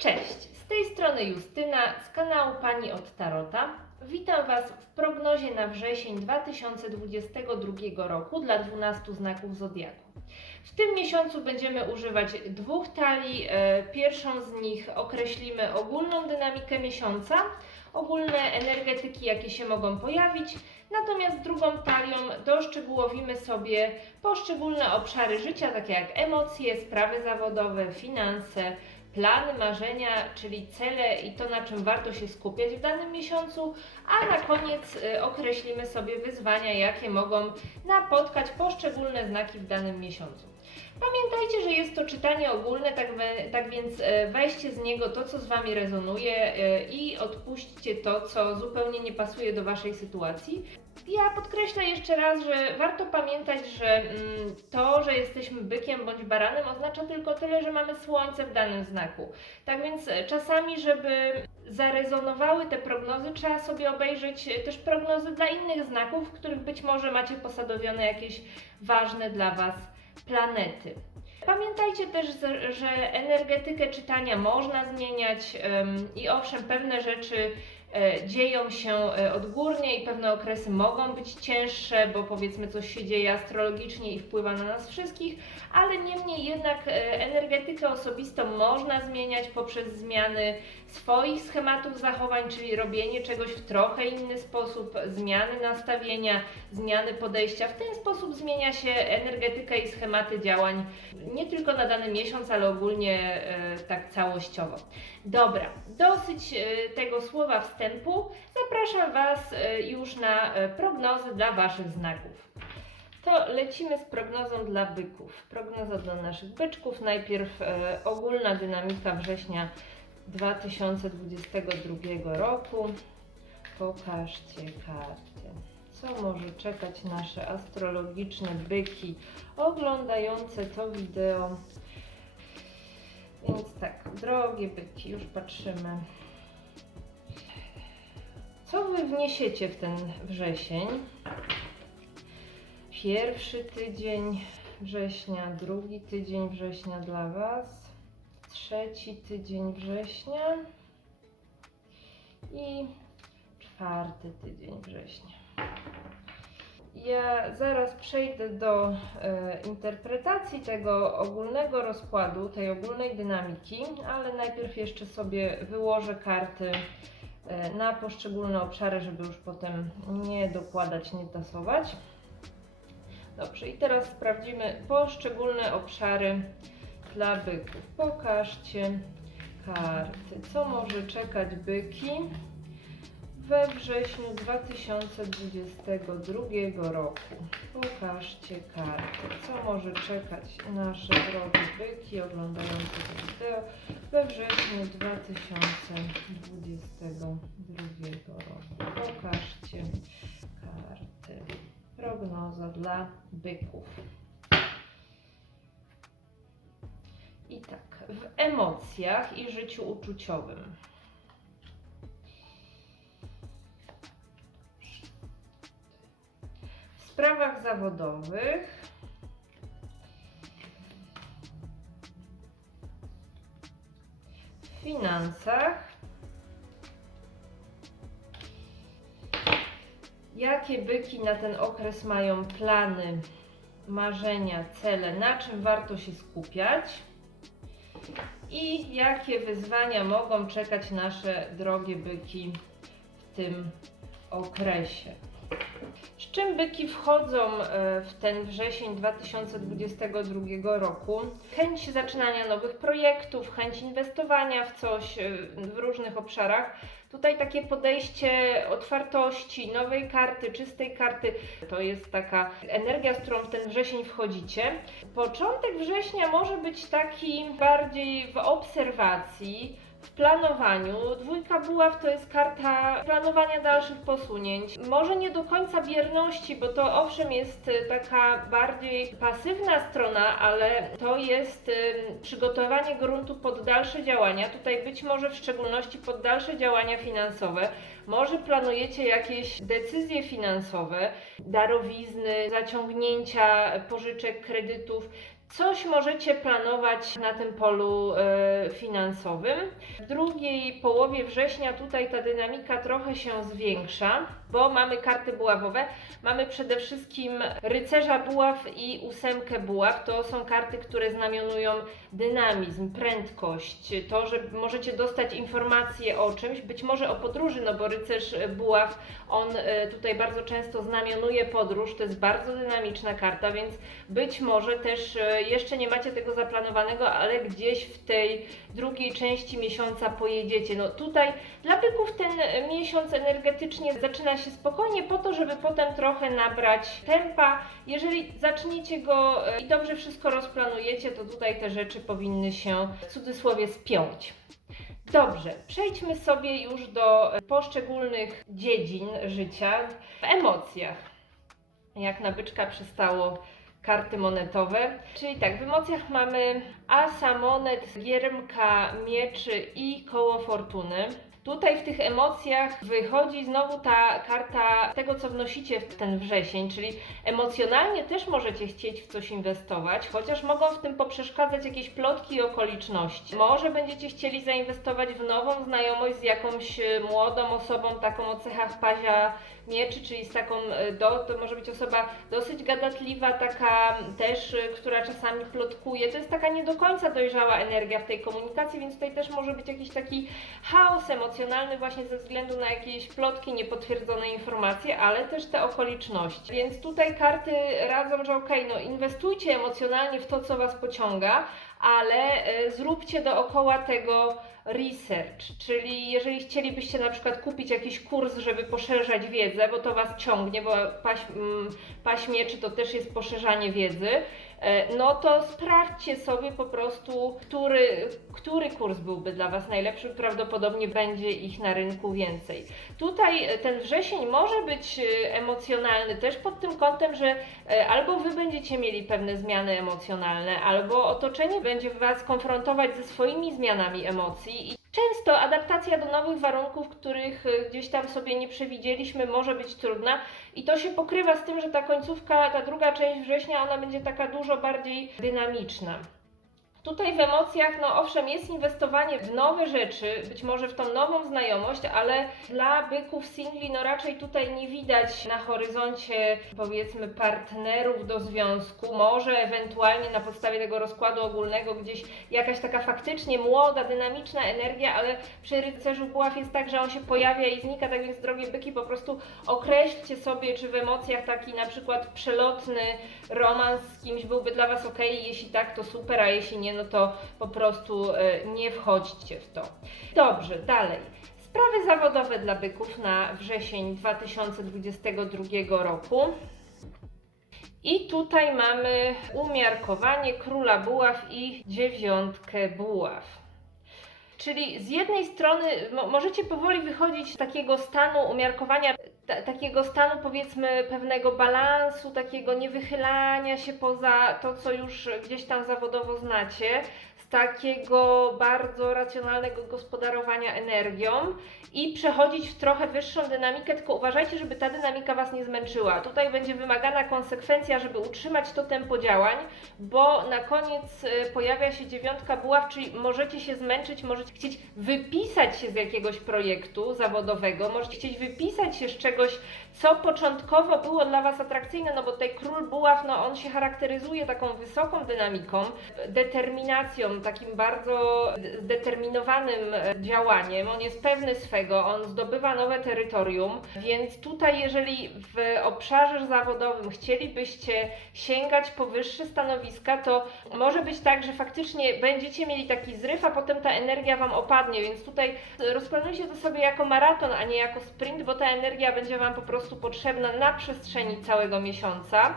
Cześć, z tej strony Justyna z kanału Pani od Tarota. Witam Was w prognozie na wrzesień 2022 roku dla 12 znaków Zodiaku. W tym miesiącu będziemy używać dwóch talii. E, Pierwszą z nich określimy ogólną dynamikę miesiąca, ogólne energetyki, jakie się mogą pojawić, natomiast drugą talią doszczegółowimy sobie poszczególne obszary życia, takie jak emocje, sprawy zawodowe, finanse, plany, marzenia, czyli cele i to, na czym warto się skupiać w danym miesiącu, a na koniec y, określimy sobie wyzwania, jakie mogą napotkać poszczególne znaki w danym miesiącu. Pamiętajcie, że jest to czytanie ogólne, tak, we, tak więc e, weźcie z niego to, co z Wami rezonuje e, i odpuśćcie to, co zupełnie nie pasuje do Waszej sytuacji. Ja podkreślę jeszcze raz, że warto pamiętać, że mm, to, że jesteśmy bykiem bądź baranem, oznacza tylko tyle, że mamy słońce w danym znaku. Tak więc e, czasami, żeby zarezonowały te prognozy, trzeba sobie obejrzeć też prognozy dla innych znaków, w których być może macie posadowione jakieś ważne dla Was planety. Pamiętajcie też, że- energetykę czytania można zmieniać i owszem, pewne rzeczy dzieją się e, odgórnie i pewne okresy mogą być cięższe, bo powiedzmy coś się dzieje astrologicznie i wpływa na nas wszystkich, ale niemniej jednak e, energetykę osobistą można zmieniać poprzez zmiany swoich schematów zachowań, czyli robienie czegoś w trochę inny sposób, zmiany nastawienia, zmiany podejścia. W ten sposób zmienia się energetyka i schematy działań nie tylko na dany miesiąc, ale ogólnie e, tak całościowo. Dobra, dosyć e, tego słowa wstępu. Zapraszam Was e, już na e, prognozy dla Waszych znaków. To lecimy z prognozą dla byków. Prognoza dla naszych byczków. Najpierw e, ogólna dynamika września 2022 roku. Pokażcie karty. Co może czekać nasze astrologiczne byki oglądające to wideo? Więc tak, drogie byki, już patrzymy. Co wy wniesiecie w ten wrzesień? Pierwszy tydzień września, drugi tydzień września dla Was, trzeci tydzień września i czwarty tydzień września. Ja zaraz przejdę do e, interpretacji tego ogólnego rozkładu, tej ogólnej dynamiki, ale najpierw jeszcze sobie wyłożę karty na poszczególne obszary, żeby już potem nie dokładać, nie tasować. Dobrze, i teraz sprawdzimy poszczególne obszary dla byków. Pokażcie karty. Co może czekać byki we wrześniu 2022 roku? Pokażcie karty. Co może czekać nasze drogie byki oglądające to wideo we wrześniu 2022 roku? Pokażcie karty. Prognoza dla byków. I tak, w emocjach i życiu uczuciowym. Sprawach zawodowych. W finansach. Jakie byki na ten okres mają plany, marzenia, cele, na czym warto się skupiać i jakie wyzwania mogą czekać nasze drogie byki w tym okresie. Z czym byki wchodzą e, w ten wrzesień 2022 roku? Chęć zaczynania nowych projektów, chęć inwestowania w coś e, w różnych obszarach. Tutaj takie podejście otwartości, nowej karty, czystej karty, to jest taka energia, z którą w ten wrzesień wchodzicie. Początek września może być taki bardziej w obserwacji, planowaniu. Dwójka buław to jest karta planowania dalszych posunięć. Może nie do końca bierności, bo to owszem jest y, taka bardziej pasywna strona, ale to jest ym, przygotowanie gruntu pod dalsze działania. Tutaj być może w szczególności pod dalsze działania finansowe. Może planujecie jakieś decyzje finansowe, darowizny, zaciągnięcia pożyczek, kredytów coś możecie planować na tym polu e, finansowym. W drugiej połowie września tutaj ta dynamika trochę się zwiększa, bo mamy karty buławowe. Mamy przede wszystkim rycerza buław i ósemkę buław. To są karty, które znamionują dynamizm, prędkość, to, że możecie dostać informacje o czymś, być może o podróży, no bo rycerz buław, on e, tutaj bardzo często znamionuje podróż, to jest bardzo dynamiczna karta, więc być może też e, jeszcze nie macie tego zaplanowanego, ale gdzieś w tej drugiej części miesiąca pojedziecie. No tutaj dla byków ten miesiąc energetycznie zaczyna się spokojnie po to, żeby potem trochę nabrać tempa. Jeżeli zaczniecie go e, i dobrze wszystko rozplanujecie, to tutaj te rzeczy powinny się w cudzysłowie spiąć. Dobrze, przejdźmy sobie już do e, poszczególnych dziedzin życia w emocjach. Jak na byczka przystało karty monetowe. Czyli tak, w emocjach mamy asa monet, giermka mieczy i koło fortuny. Tutaj w tych emocjach wychodzi znowu ta karta tego, co wnosicie w ten wrzesień, czyli emocjonalnie też możecie chcieć w coś inwestować, chociaż mogą w tym poprzeszkadzać jakieś plotki i okoliczności. Może będziecie chcieli zainwestować w nową znajomość z jakąś e, młodą osobą, taką o cechach pazia mieczy, czyli z taką, e, do, to może być osoba dosyć gadatliwa, taka też, e, która czasami plotkuje. To jest taka nie do końca dojrzała energia w tej komunikacji, więc tutaj też może być jakiś taki chaos emocjonalny właśnie ze względu na jakieś plotki, niepotwierdzone informacje, ale też te okoliczności. Więc tutaj karty radzą, że okej, no inwestujcie emocjonalnie w to, co Was pociąga, ale e, zróbcie dookoła tego research, czyli jeżeli chcielibyście na przykład kupić jakiś kurs, żeby poszerzać wiedzę, bo to Was ciągnie, bo paś, mm, paś mieczy to też jest poszerzanie wiedzy, no to sprawdźcie sobie po prostu, który, który kurs byłby dla Was najlepszy, prawdopodobnie będzie ich na rynku więcej. Tutaj e, ten wrzesień może być e, emocjonalny też pod tym kątem, że e, albo Wy będziecie mieli pewne zmiany emocjonalne, albo otoczenie będzie Was konfrontować ze swoimi zmianami emocji. Często adaptacja do nowych warunków, których e, gdzieś tam sobie nie przewidzieliśmy, może być trudna i to się pokrywa z tym, że ta końcówka, ta druga część września, ona będzie taka dużo bardziej dynamiczna. Tutaj w emocjach, no owszem, jest inwestowanie w nowe rzeczy, być może w tą nową znajomość, ale dla byków singli, no raczej tutaj nie widać na horyzoncie, powiedzmy, partnerów do związku. Może ewentualnie na podstawie tego rozkładu ogólnego gdzieś jakaś taka faktycznie młoda, dynamiczna energia, ale przy rycerzu buław jest tak, że on się pojawia i znika, tak więc drogie byki, po prostu określcie sobie, czy w emocjach taki na przykład przelotny romans z kimś byłby dla Was ok, jeśli tak, to super, a jeśli nie, no to po prostu e, nie wchodźcie w to. Dobrze, dalej. Sprawy zawodowe dla byków na wrzesień 2022 roku. I tutaj mamy umiarkowanie króla buław i dziewiątkę buław. Czyli z jednej strony mo- możecie powoli wychodzić z takiego stanu umiarkowania, ta, takiego stanu powiedzmy pewnego balansu, takiego niewychylania się poza to, co już gdzieś tam zawodowo znacie, takiego bardzo racjonalnego gospodarowania energią i przechodzić w trochę wyższą dynamikę, tylko uważajcie, żeby ta dynamika Was nie zmęczyła. Tutaj będzie wymagana konsekwencja, żeby utrzymać to tempo działań, bo na koniec y, pojawia się dziewiątka buław, czyli możecie się zmęczyć, możecie chcieć wypisać się z jakiegoś projektu zawodowego, możecie chcieć wypisać się z czegoś, co początkowo było dla Was atrakcyjne, no bo tutaj król buław, no on się charakteryzuje taką wysoką dynamiką, determinacją, takim bardzo zdeterminowanym e, działaniem, on jest pewny swego, on zdobywa nowe terytorium, więc tutaj jeżeli w obszarze zawodowym chcielibyście sięgać po wyższe stanowiska, to może być tak, że faktycznie będziecie mieli taki zryw, a potem ta energia Wam opadnie, więc tutaj rozplanujcie to sobie jako maraton, a nie jako sprint, bo ta energia będzie Wam po prostu potrzebna na przestrzeni całego miesiąca.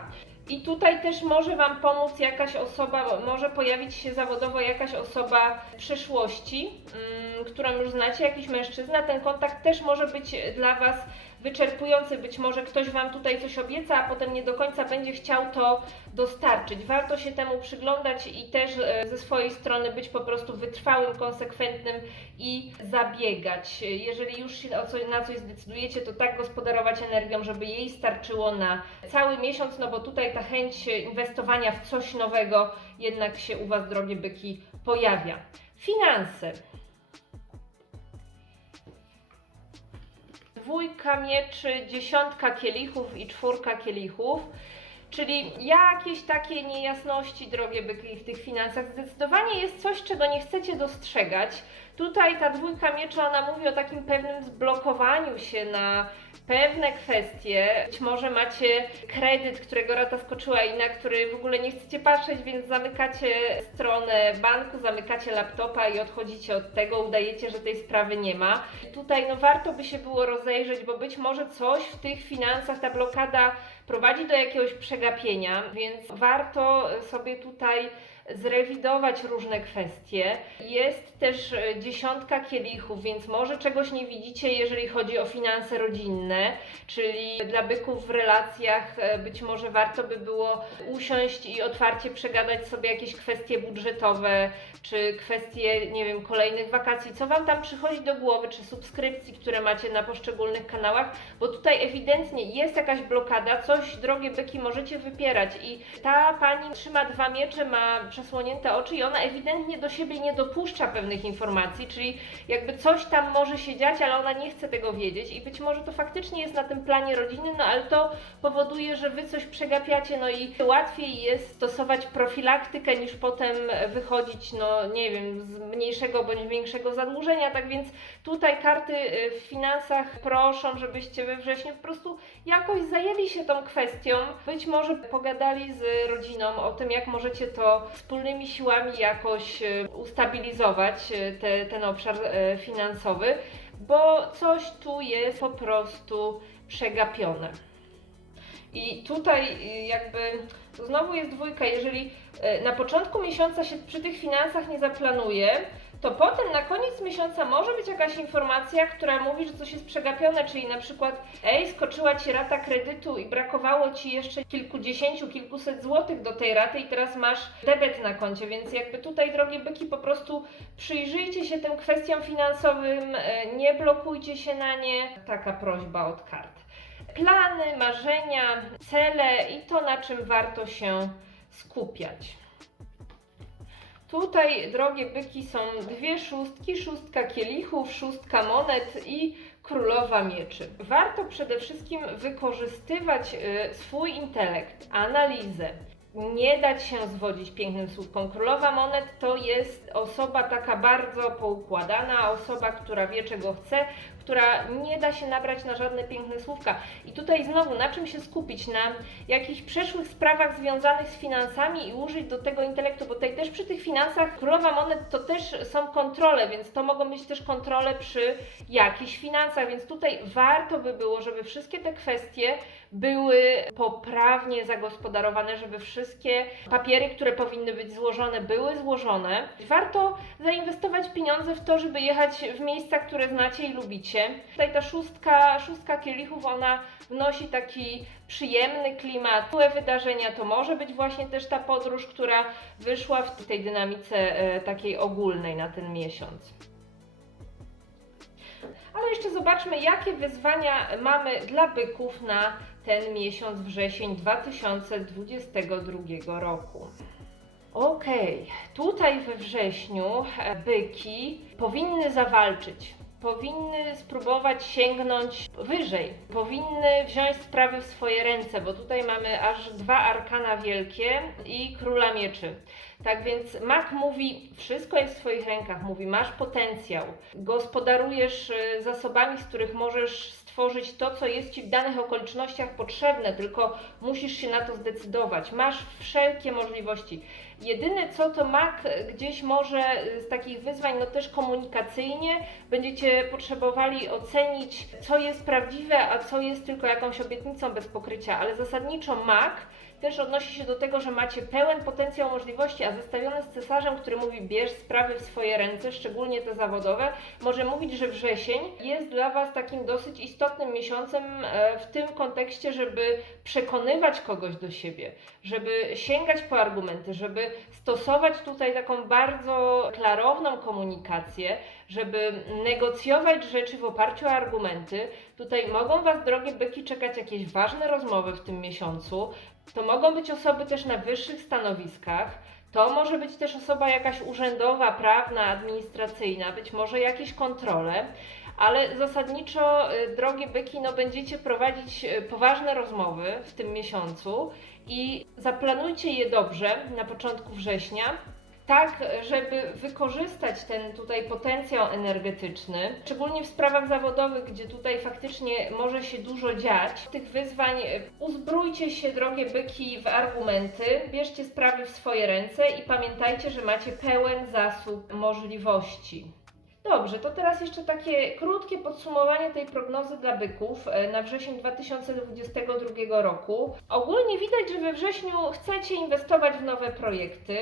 I tutaj też może Wam pomóc jakaś osoba, może pojawić się zawodowo jakaś osoba przyszłości, mm, którą już znacie, jakiś mężczyzna. Ten kontakt też może być dla Was wyczerpujący. Być może ktoś Wam tutaj coś obieca, a potem nie do końca będzie chciał to dostarczyć. Warto się temu przyglądać i też e, ze swojej strony być po prostu wytrwałym, konsekwentnym i zabiegać. Jeżeli już się na coś zdecydujecie, to tak gospodarować energią, żeby jej starczyło na cały miesiąc, no bo tutaj ta chęć inwestowania w coś nowego jednak się u Was, drogie byki, pojawia. Finanse. Dwójka mieczy, dziesiątka kielichów i czwórka kielichów. Czyli jakieś takie niejasności, drogie byki, w tych finansach. Zdecydowanie jest coś, czego nie chcecie dostrzegać. Tutaj ta dwójka mieczy, ona mówi o takim pewnym zblokowaniu się na pewne kwestie. Być może macie kredyt, którego rata skoczyła i na który w ogóle nie chcecie patrzeć, więc zamykacie stronę banku, zamykacie laptopa i odchodzicie od tego, udajecie, że tej sprawy nie ma. Tutaj no warto by się było rozejrzeć, bo być może coś w tych finansach, ta blokada prowadzi do jakiegoś przegapienia, więc warto sobie tutaj zrewidować różne kwestie. Jest też e, dziesiątka kielichów, więc może czegoś nie widzicie, jeżeli chodzi o finanse rodzinne, czyli dla byków w relacjach e, być może warto by było usiąść i otwarcie przegadać sobie jakieś kwestie budżetowe, czy kwestie, nie wiem, kolejnych wakacji, co Wam tam przychodzi do głowy, czy subskrypcji, które macie na poszczególnych kanałach, bo tutaj ewidentnie jest jakaś blokada, coś, drogie byki, możecie wypierać i ta pani trzyma dwa miecze, ma przesłonięte oczy i ona ewidentnie do siebie nie dopuszcza pewnych informacji, czyli jakby coś tam może się dziać, ale ona nie chce tego wiedzieć i być może to faktycznie jest na tym planie rodzinnym, no ale to powoduje, że Wy coś przegapiacie, no i łatwiej jest stosować profilaktykę niż potem wychodzić, no nie wiem, z mniejszego bądź większego zadłużenia, tak więc tutaj karty y, w finansach proszą, żebyście we wrześniu po prostu jakoś zajęli się tą kwestią, być może pogadali z rodziną o tym, jak możecie to wspólnymi siłami jakoś y, ustabilizować y, te, ten obszar y, finansowy, bo coś tu jest po prostu przegapione. I tutaj jakby znowu jest dwójka, jeżeli na początku miesiąca się przy tych finansach nie zaplanuje, to potem na koniec miesiąca może być jakaś informacja, która mówi, że coś jest przegapione, czyli na przykład ej, skoczyła Ci rata kredytu i brakowało Ci jeszcze kilkudziesięciu, kilkuset złotych do tej raty i teraz masz debet na koncie, więc jakby tutaj, drogie byki, po prostu przyjrzyjcie się tym kwestiom finansowym, e, nie blokujcie się na nie. Taka prośba od kart. Plany, marzenia, cele i to, na czym warto się skupiać. Tutaj, drogie byki, są dwie szóstki, szóstka kielichów, szóstka monet i królowa mieczy. Warto przede wszystkim wykorzystywać y, swój intelekt, analizę. Nie dać się zwodzić pięknym słówkom. Królowa monet to jest osoba taka bardzo poukładana, osoba, która wie czego chce, która nie da się nabrać na żadne piękne słówka. I tutaj znowu, na czym się skupić? Na jakichś przeszłych sprawach związanych z finansami i użyć do tego intelektu, bo tutaj też przy tych finansach królowa monet to też są kontrole, więc to mogą być też kontrole przy jakichś finansach, więc tutaj warto by było, żeby wszystkie te kwestie były poprawnie zagospodarowane, żeby wszystkie papiery, które powinny być złożone, były złożone. Warto zainwestować pieniądze w to, żeby jechać w miejsca, które znacie i lubicie. Tutaj ta szóstka, szóstka kielichów, ona wnosi taki przyjemny klimat, miłe wydarzenia. To może być właśnie też ta podróż, która wyszła w tej dynamice e, takiej ogólnej na ten miesiąc. Ale jeszcze zobaczmy, jakie wyzwania mamy dla byków na ten miesiąc wrzesień 2022 roku. Okej, tutaj we wrześniu e, byki powinny zawalczyć. Powinny spróbować sięgnąć wyżej, powinny wziąć sprawy w swoje ręce, bo tutaj mamy aż dwa arkana wielkie i króla mieczy. Tak więc Mak mówi, wszystko jest w Twoich rękach, mówi, masz potencjał, gospodarujesz y, zasobami, z których możesz stworzyć to, co jest Ci w danych okolicznościach potrzebne, tylko musisz się na to zdecydować. Masz wszelkie możliwości. Jedyne co to Mak gdzieś może z takich wyzwań, no też komunikacyjnie, będziecie potrzebowali ocenić, co jest prawdziwe, a co jest tylko jakąś obietnicą bez pokrycia, ale zasadniczo Mak też odnosi się do tego, że macie pełen potencjał możliwości, a zestawiony z cesarzem, który mówi bierz sprawy w swoje ręce, szczególnie te zawodowe, może mówić, że wrzesień jest dla Was takim dosyć istotnym miesiącem e, w tym kontekście, żeby przekonywać kogoś do siebie, żeby sięgać po argumenty, żeby stosować tutaj taką bardzo klarowną komunikację, żeby negocjować rzeczy w oparciu o argumenty. Tutaj mogą Was, drogie byki, czekać jakieś ważne rozmowy w tym miesiącu. To mogą być osoby też na wyższych stanowiskach. To może być też osoba jakaś urzędowa, prawna, administracyjna, być może jakieś kontrole, ale zasadniczo, y, drogie byki, no będziecie prowadzić y, poważne rozmowy w tym miesiącu i zaplanujcie je dobrze na początku września, tak, żeby wykorzystać ten tutaj potencjał energetyczny, szczególnie w sprawach zawodowych, gdzie tutaj faktycznie może się dużo dziać. Tych wyzwań e, uzbrójcie się, drogie byki, w argumenty, bierzcie sprawy w swoje ręce i pamiętajcie, że macie pełen zasób możliwości. Dobrze, to teraz jeszcze takie krótkie podsumowanie tej prognozy dla byków e, na wrzesień 2022 roku. Ogólnie widać, że we wrześniu chcecie inwestować w nowe projekty.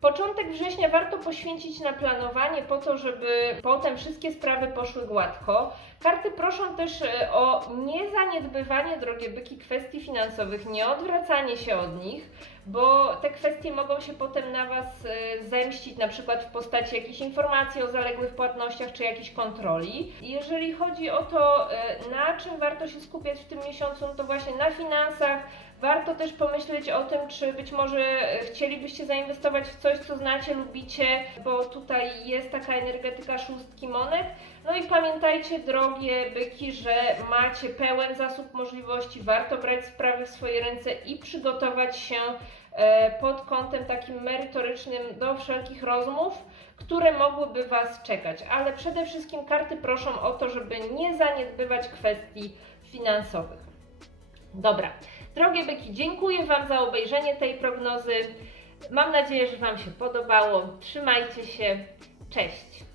Początek września warto poświęcić na planowanie po to, żeby potem wszystkie sprawy poszły gładko. Karty proszą też e, o niezaniedbywanie, drogie byki, kwestii finansowych, nie odwracanie się od nich, bo te kwestie mogą się potem na Was e, zemścić, na przykład w postaci jakichś informacji o zaległych płatnościach czy jakiejś kontroli. Jeżeli chodzi o to, e, na czym warto się skupiać w tym miesiącu, no to właśnie na finansach, Warto też pomyśleć o tym, czy być może e, chcielibyście zainwestować w coś, co znacie, lubicie, bo tutaj jest taka energetyka szóstki monet. No i pamiętajcie, drogie byki, że macie pełen zasób możliwości, warto brać sprawy w swoje ręce i przygotować się e, pod kątem takim merytorycznym do wszelkich rozmów, które mogłyby Was czekać. Ale przede wszystkim karty proszą o to, żeby nie zaniedbywać kwestii finansowych. Dobra. Drogie byki, dziękuję Wam za obejrzenie tej prognozy. Mam nadzieję, że Wam się podobało. Trzymajcie się. Cześć.